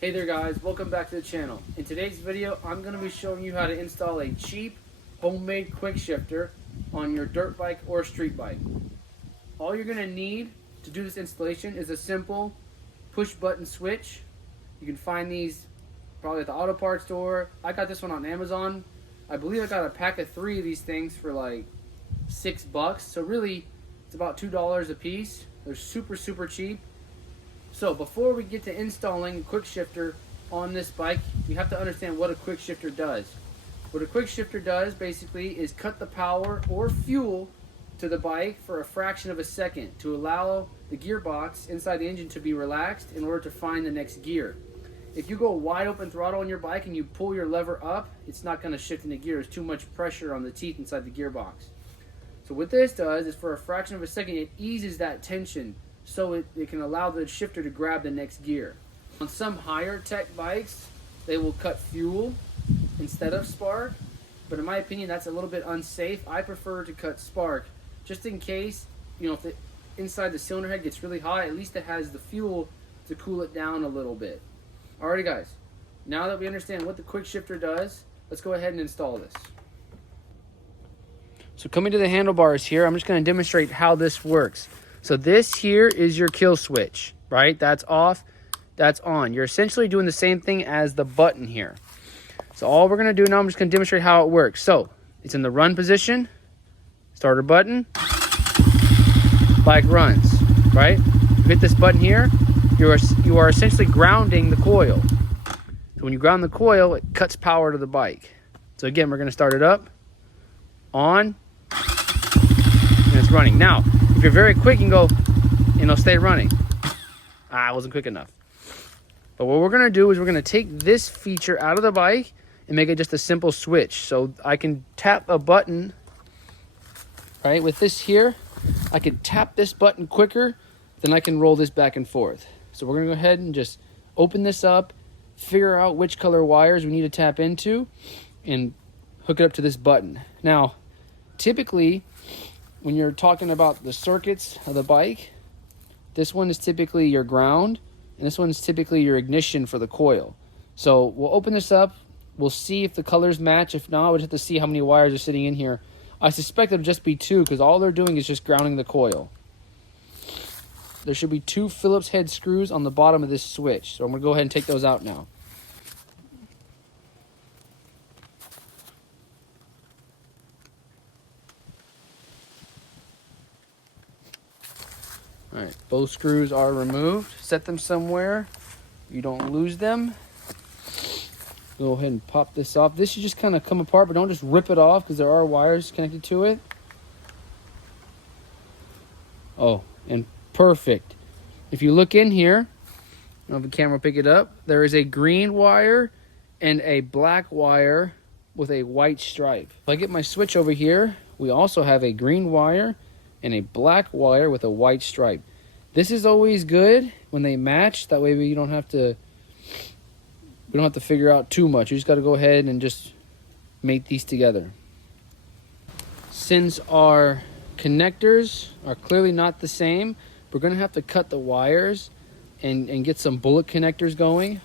Hey there guys, welcome back to the channel. In today's video, I'm going to be showing you how to install a cheap homemade quick shifter on your dirt bike or street bike. All you're going to need to do this installation is a simple push button switch. You can find these probably at the auto parts store. I got this one on Amazon. I believe I got a pack of 3 of these things for like $6. So really, it's about $2 a piece. They're super cheap. So before we get to installing a quick shifter on this bike, you have to understand what a quick shifter does. What a quick shifter does basically is cut the power or fuel to the bike for a fraction of a second to allow the gearbox inside the engine to be relaxed in order to find the next gear. If you go wide open throttle on your bike and you pull your lever up, it's not going to shift into gear. There's too much pressure on the teeth inside the gearbox. So what this does is for a fraction of a second, it eases that tension so it can allow the shifter to grab the next gear. On some higher tech bikes, they will cut fuel instead of spark, but in my opinion, that's a little bit unsafe. I prefer to cut spark, just in case, if the inside the cylinder head gets really hot, at least it has the fuel to cool it down a little bit. Alrighty guys, now that we understand what the quick shifter does, let's go ahead and install this. So coming to the handlebars here, I'm just going to demonstrate how this works. So this here is your kill switch, right? That's off, that's on. You're essentially doing the same thing as the button here. So all we're going to do now, I'm just going to demonstrate how it works. So it's in the run position, starter button, bike runs, right? You hit this button here, you are essentially grounding the coil. So when you ground the coil, it cuts power to the bike. So again, we're going to start it up, on, and it's running. Now, if you're very quick, you can go, stay running. I wasn't quick enough. But what we're going to do is we're going to take this feature out of the bike and make it just a simple switch. So I can tap a button, right? With this here, I can tap this button quicker than I can roll this back and forth. So we're going to go ahead and just open this up, figure out which color wires we need to tap into, and hook it up to this button. Now, typically, when you're talking about the circuits of the bike, this one is typically your ground, and this one's typically your ignition for the coil. So we'll open this up, we'll see if the colors match. If not, we'll just have to see how many wires are sitting in here. I suspect it'll just be 2, because all they're doing is just grounding the coil. There should be 2 Phillips head screws on the bottom of this switch. So I'm going to go ahead and take those out now. All right, both screws are removed. Set them somewhere you don't lose them. Go ahead and pop this off. This should just kind of come apart, but don't just rip it off because there are wires connected to it. Oh, and perfect. If you look in here, I don't know if the camera will pick it up, there is a green wire and a black wire with a white stripe. If I get my switch over here, we also have a green wire and a black wire with a white stripe. This is always good when they match. That way we don't have to figure out too much. You just got to go ahead and just mate these together. Since our connectors are clearly not the same, we're going to have to cut the wires and get some bullet connectors going.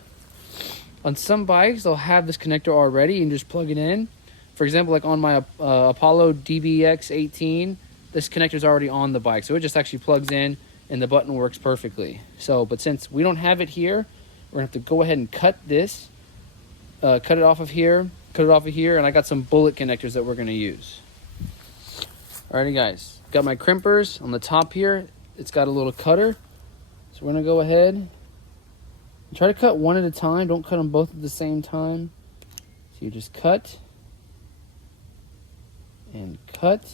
On some bikes, they'll have this connector already and just plug it in. For example, like on my Apollo DBX 18, this connector is already on the bike, so it just actually plugs in and the button works perfectly. But since we don't have it here, we're gonna have to go ahead and cut this, cut it off of here, and I got some bullet connectors that we're gonna use. Alrighty guys, got my crimpers on the top here. It's got a little cutter, so we're gonna go ahead and try to cut one at a time. Don't cut them both at the same time. So you just cut and cut.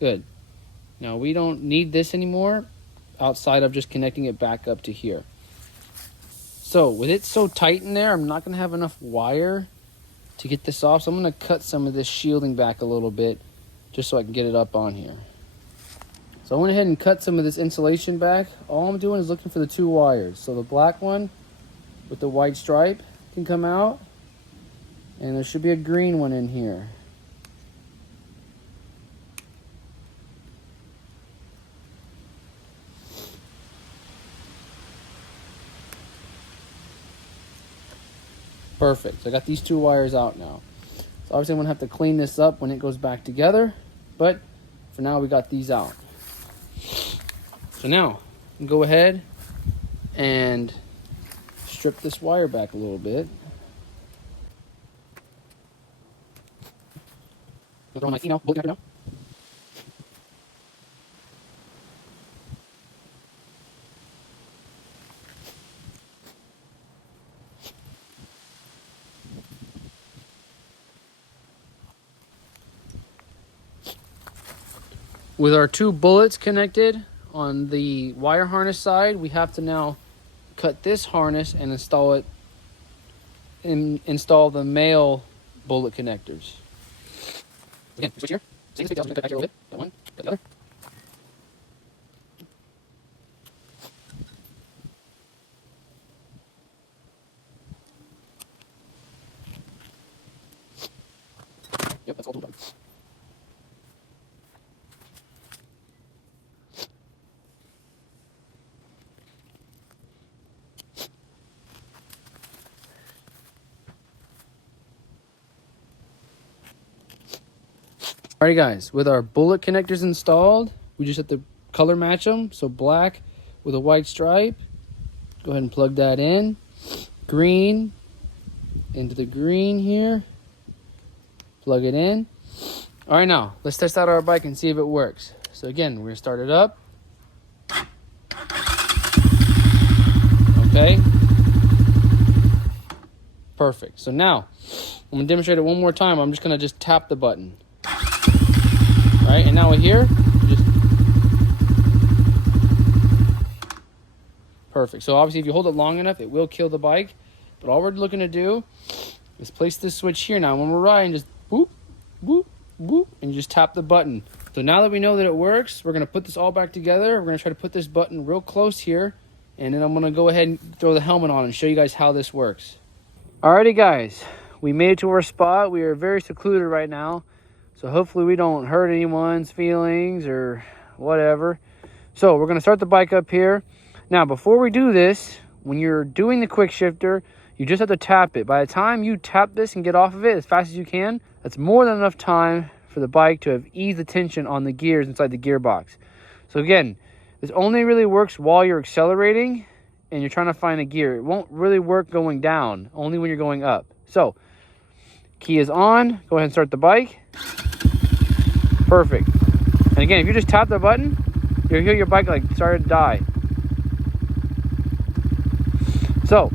Good. Now we don't need this anymore outside of just connecting it back up to here. So with it so tight in there, I'm not going to have enough wire to get this off. So I'm going to cut some of this shielding back a little bit just so I can get it up on here. So I went ahead and cut some of this insulation back. All I'm doing is looking for the 2 wires. So the black one with the white stripe can come out, and there should be a green one in here. Perfect. So I got these 2 wires out now. So obviously I'm gonna have to clean this up when it goes back together, but for now we got these out. So now go ahead and strip this wire back a little bit. Throw my email, bullet connector now. With our 2 bullets connected on the wire harness side, we have to now cut this harness and install it and install the male bullet connectors. Again, switch here. See this big, cut back here a little bit. Got one, got the other. Yep, that's all done. Alrighty guys, with our bullet connectors installed, we just have to color match them. So black with a white stripe. Go ahead and plug that in. Green into the green here. Plug it in. Alright, now let's test out our bike and see if it works. So again, we're gonna start it up. Okay. Perfect. So now I'm gonna demonstrate it one more time. I'm just gonna tap the button. Right, and now we're here. Perfect. So obviously if you hold it long enough, it will kill the bike. But all we're looking to do is place this switch here. Now when we're riding, just boop, boop, boop, and you just tap the button. So now that we know that it works, we're gonna put this all back together. We're gonna try to put this button real close here, and then I'm gonna go ahead and throw the helmet on and show you guys how this works. Alrighty guys, we made it to our spot. We are very secluded right now. So hopefully we don't hurt anyone's feelings or whatever. So we're gonna start the bike up here. Now before we do this, when you're doing the quick shifter, you just have to tap it. By the time you tap this and get off of it as fast as you can, that's more than enough time for the bike to have eased the tension on the gears inside the gearbox. So again, this only really works while you're accelerating and you're trying to find a gear. It won't really work going down, only when you're going up. So, key is on, go ahead and start the bike. Perfect. And again, if you just tap the button, you'll hear your bike like start to die. So,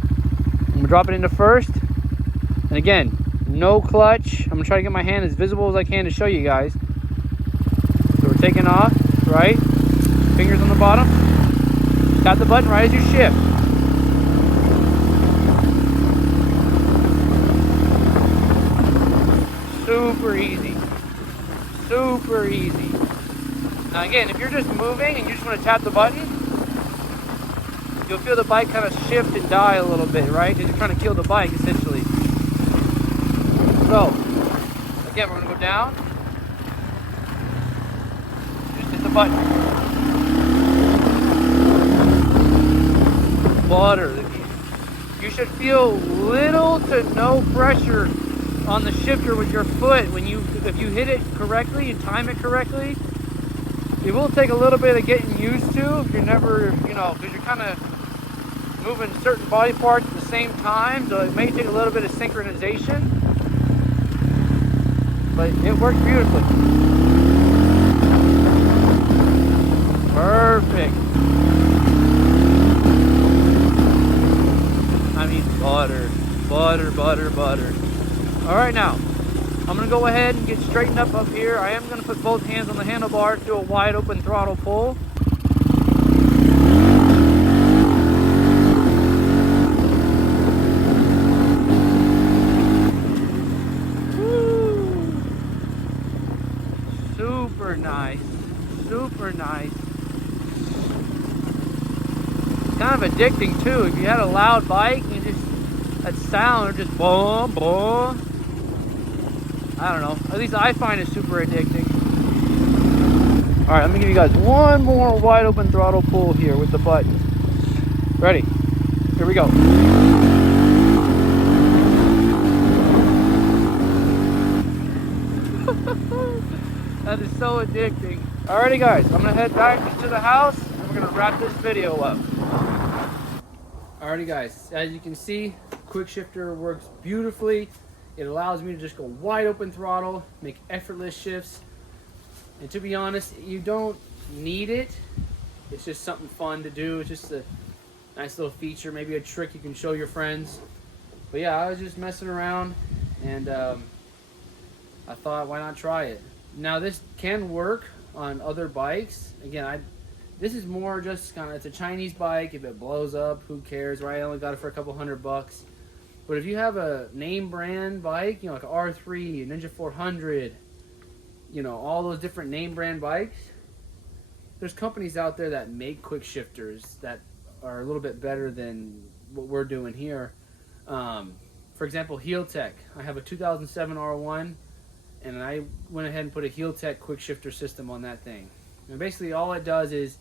I'm gonna drop it into first. And again, no clutch. I'm gonna try to get my hand as visible as I can to show you guys. So we're taking off, right? Fingers on the bottom. Tap the button right as you shift. Super easy. Super easy. Now again, if you're just moving and you just want to tap the button, you'll feel the bike kind of shift and die a little bit, right? Because you're trying to kill the bike, essentially. So, again, we're going to go down. Just hit the button. Butter. You should feel little to no pressure on the shifter with your foot. If you hit it correctly, you time it correctly, it will take a little bit of getting used to if you're never, because you're kind of moving certain body parts at the same time, so it may take a little bit of synchronization, but it works beautifully. Perfect. I mean butter, butter, butter, butter. All right, now I'm gonna go ahead and get straightened up here. I am gonna put both hands on the handlebars, do a wide open throttle pull. Woo. Super nice, super nice. Kind of addicting too. If you had a loud bike, you just that sound would just boom, boom. I don't know. At least I find it super addicting. All right, let me give you guys one more wide open throttle pull here with the button. Ready? Here we go. That is so addicting. Alrighty guys, I'm gonna head back into the house and we're gonna wrap this video up. Alrighty guys, as you can see, quick shifter works beautifully. It allows me to just go wide open throttle, make effortless shifts. And to be honest, you don't need it. It's just something fun to do. It's just a nice little feature, maybe a trick you can show your friends. But yeah, I was just messing around and I thought, why not try it? Now this can work on other bikes. Again, this is more just kind of, it's a Chinese bike. If it blows up, who cares, right? I only got it for a couple $100. But if you have a name brand bike, you know, like an R3, a Ninja 400, you know, all those different name brand bikes, there's companies out there that make quick shifters that are a little bit better than what we're doing here. For example, Heel Tech. I have a 2007 R1, and I went ahead and put a Heel Tech quick shifter system on that thing. And basically all it does is,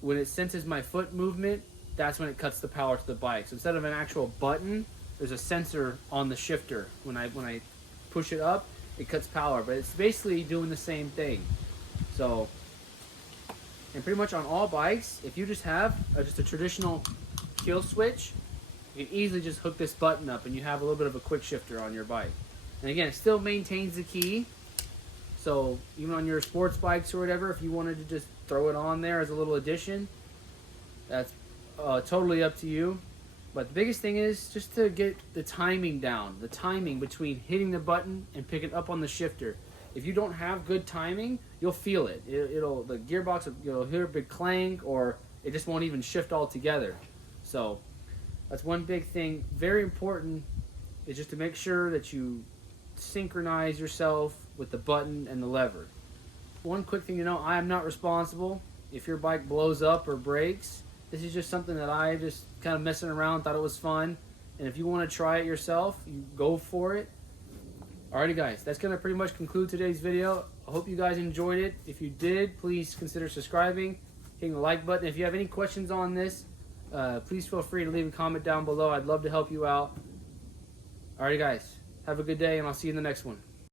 when it senses my foot movement, that's when it cuts the power to the bike. So instead of an actual button, there's a sensor on the shifter. When I push it up, it cuts power, but it's basically doing the same thing. So, and pretty much on all bikes, if you just have just a traditional kill switch, you can easily just hook this button up and you have a little bit of a quick shifter on your bike. And again, it still maintains the key. So even on your sports bikes or whatever, if you wanted to just throw it on there as a little addition, that's totally up to you. But the biggest thing is just to get the timing down, the timing between hitting the button and picking up on the shifter. If you don't have good timing, you'll feel it. The gearbox, you'll hear a big clang, or it just won't even shift altogether. So that's one big thing. Very important is just to make sure that you synchronize yourself with the button and the lever. One quick thing to know, I am not responsible if your bike blows up or breaks. This is just something that I just kind of messing around, thought it was fun. And if you want to try it yourself, you go for it. Alrighty guys, that's going to pretty much conclude today's video. I hope you guys enjoyed it. If you did, please consider subscribing, hitting the like button. If you have any questions on this, please feel free to leave a comment down below. I'd love to help you out. Alrighty guys, have a good day and I'll see you in the next one.